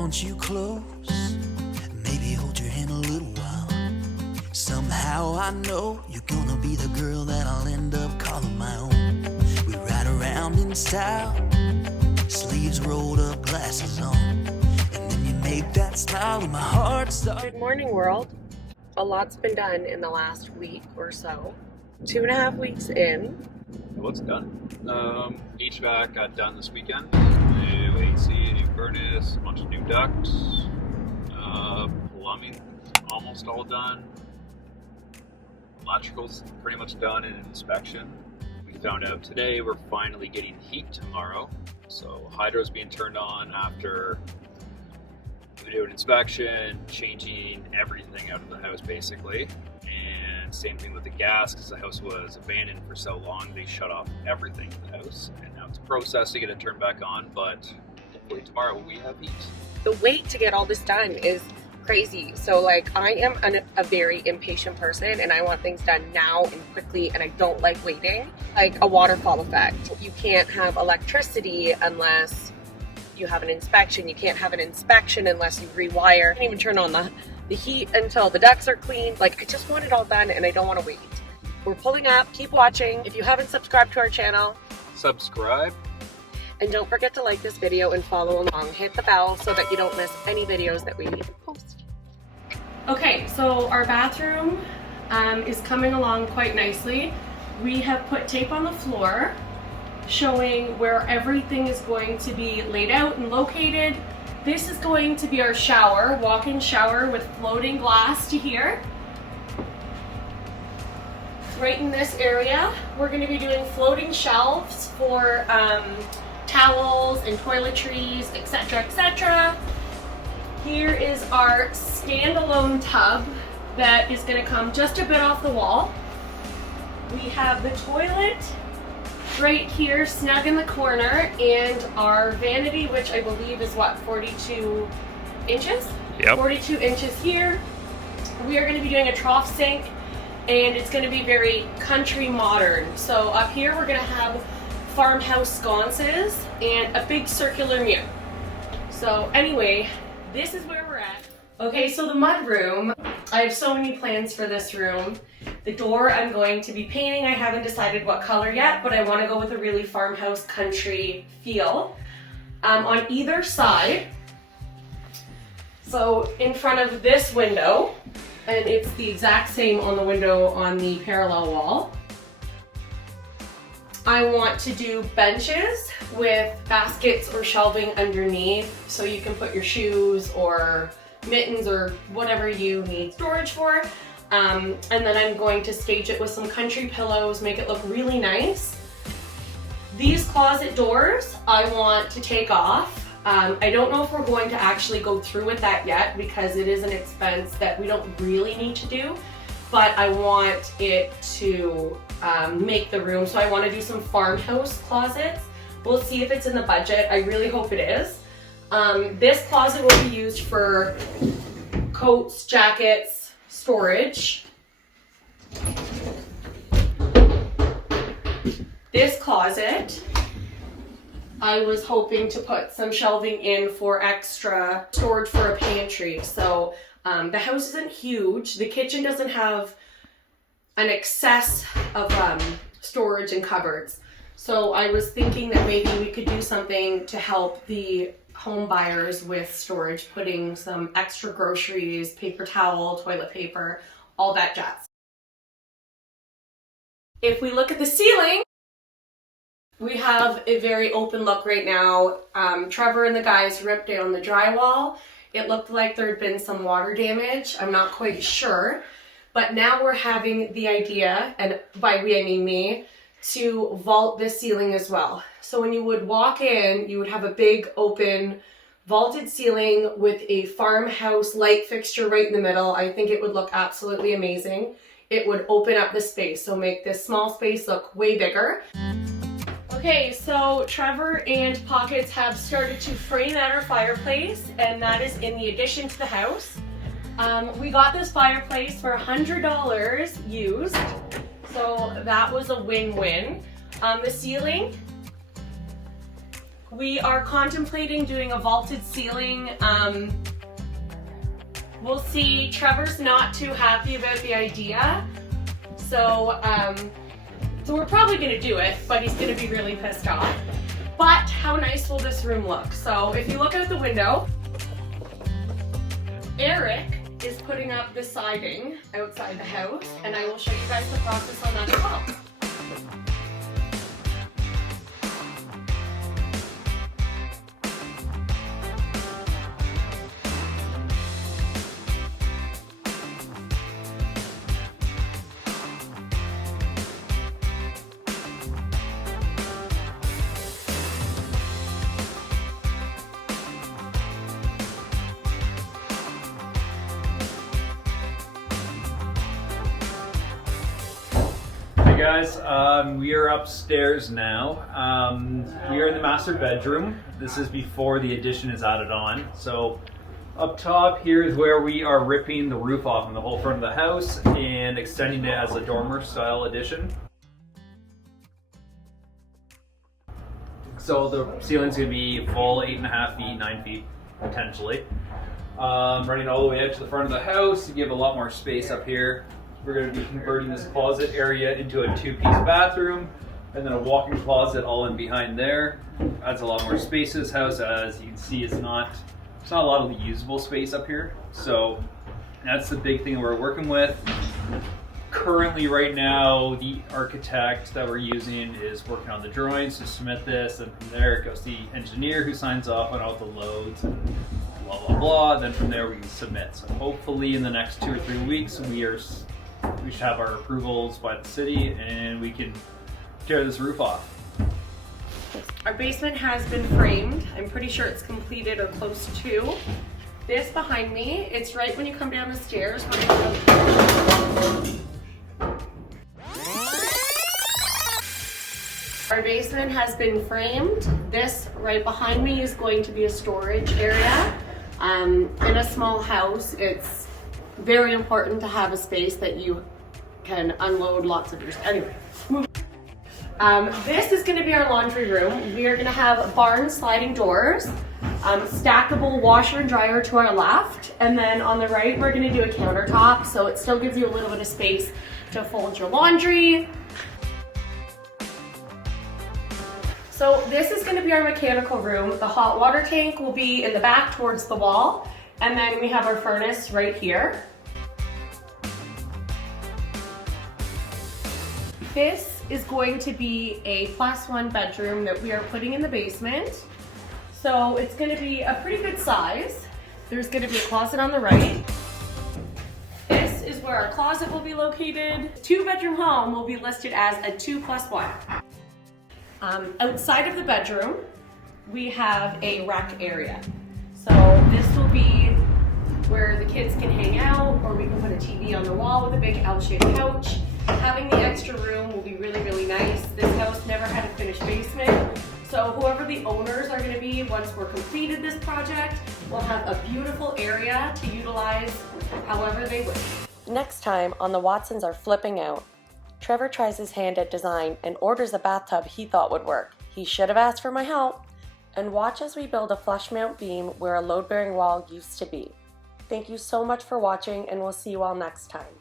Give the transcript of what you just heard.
want you close, maybe hold your hand a little while. Somehow I know you're gonna be the girl that I'll end up calling my own. We ride around in style, sleeves rolled up, glasses on, and then you make that smile and my heart starts. Good morning, world. A lot's been done in the last week or so. 2.5 weeks in. What's done? HVAC got done this weekend. New AC, new furnace, a bunch of new ducts. Plumbing almost all done. Electrical's pretty much done in inspection. We found out today we're finally getting heat tomorrow. So hydro's being turned on after we do an inspection, changing everything out of the house basically. And same thing with the gas, because the house was abandoned for so long, they shut off everything in the house. And now it's a process to get it turned back on, but hopefully tomorrow we have heat. The wait to get all this done is crazy. So like, I am a very impatient person and I want things done now and quickly, and I don't like waiting. Like a waterfall effect. You can't have electricity unless you have an inspection. You can't have an inspection unless you rewire. You can't even turn on the heat until the ducts are cleaned. Like, I just want it all done and I don't want to wait. We're pulling up. Keep watching. If you haven't subscribed to our channel, Subscribe. and don't forget to like this video and follow along. Hit the bell so that you don't miss any videos that we post. Okay, so our bathroom is coming along quite nicely. We have put tape on the floor showing where everything is going to be laid out and located. This is going to be our shower, walk-in shower with floating glass to here. Right in this area, we're going to be doing floating shelves for towels and toiletries, etc., etc. Here is our standalone tub that is going to come just a bit off the wall. We have the toilet right here, snug in the corner, and our vanity, which I believe is what, 42 inches? Yep. 42 inches here. We are going to be doing a trough sink, and it's going to be very country modern. So up here we're going to have farmhouse sconces and a big circular mirror. So anyway, this is where we're at. Okay, so the mudroom, I have so many plans for this room. The door I'm going to be painting. I haven't decided what color yet, but I want to go with a really farmhouse country feel. On either side, so in front of this window, and it's the exact same on the window on the parallel wall, I want to do benches with baskets or shelving underneath so you can put your shoes or mittens or whatever you need storage for. And then I'm going to stage it with some country pillows, make it look really nice. These closet doors I want to take off. I don't know if we're going to actually go through with that yet because it is an expense that we don't really need to do, but I want it to make the room. So I want to do some farmhouse closets. We'll see if it's in the budget. I really hope it is. This closet will be used for coats, jackets, storage. This closet, I was hoping to put some shelving in for extra storage for a pantry. So the house isn't huge. The kitchen doesn't have an excess of storage and cupboards. So I was thinking that maybe we could do something to help the home buyers with storage, putting some extra groceries, paper towel, toilet paper, all that jazz. If we look at the ceiling, we have a very open look right now. Trevor and the guys ripped down the drywall. It looked like there had been some water damage. I'm not quite sure. But now we're having the idea, and by we I mean me, to vault this ceiling as well. So when you would walk in, you would have a big open vaulted ceiling with a farmhouse light fixture right in the middle. I think it would look absolutely amazing. It would open up the space, so make this small space look way bigger. Okay, so Trevor and Pockets have started to frame out our fireplace, and that is in the addition to the house. We got this fireplace for $100 used, so that was a win-win. The ceiling, We are contemplating doing a vaulted ceiling. We'll see. Trevor's not too happy about the idea. So we're probably gonna do it, but he's gonna be really pissed off. But how nice will this room look? So if you look out the window, Eric is putting up the siding outside the house, and I will show you guys the process on that as well. Hey guys, we are upstairs now. We are in the master bedroom. This is before the addition is added on. So up top here is where we are ripping the roof off in the whole front of the house and extending it as a dormer style addition. So the ceiling's gonna be full 8.5 feet, 9 feet potentially. Running all the way out to the front of the house to give a lot more space up here. We're going to be converting this closet area into a 2-piece bathroom and then a walk-in closet all in behind there. Adds a lot more space to this house. As you can see, it's not a lot of usable space up here. So that's the big thing we're working with. Currently right now, the architect that we're using is working on the drawings to submit this, and from there it goes to the engineer who signs off on all the loads and blah blah blah. Then from there we can submit. So hopefully in the next 2 or 3 weeks we should have our approvals by the city and we can tear this roof off. Our basement has been framed. I'm pretty sure it's completed or close to. This behind me, it's right when you come down the stairs. Our basement has been framed. This right behind me is going to be a storage area. In a small house, it's very important to have a space that you can unload lots of your stuff. Anyway, this is going to be our laundry room. We are going to have barn sliding doors, stackable washer and dryer to our left, and then on the right we're going to do a countertop, so it still gives you a little bit of space to fold your laundry. So this is going to be our mechanical room. The hot water tank will be in the back towards the wall, and then we have our furnace right here. This is going to be a +1 bedroom that we are putting in the basement. So it's going to be a pretty good size. There's going to be a closet on the right. This is where our closet will be located. 2-bedroom home will be listed as a 2+1. Outside of the bedroom, we have a rec area. So this will be where the kids can hang out, or we can put a TV on the wall with a big L-shaped couch. Having the extra room will be really, really nice. This house never had a finished basement, so whoever the owners are going to be once we're completed this project will have a beautiful area to utilize however they wish. Next time on The Watsons Are Flipping Out, Trevor tries his hand at design and orders a bathtub he thought would work. He should have asked for my help. And watch as we build a flush mount beam where a load-bearing wall used to be. Thank you so much for watching, and we'll see you all next time.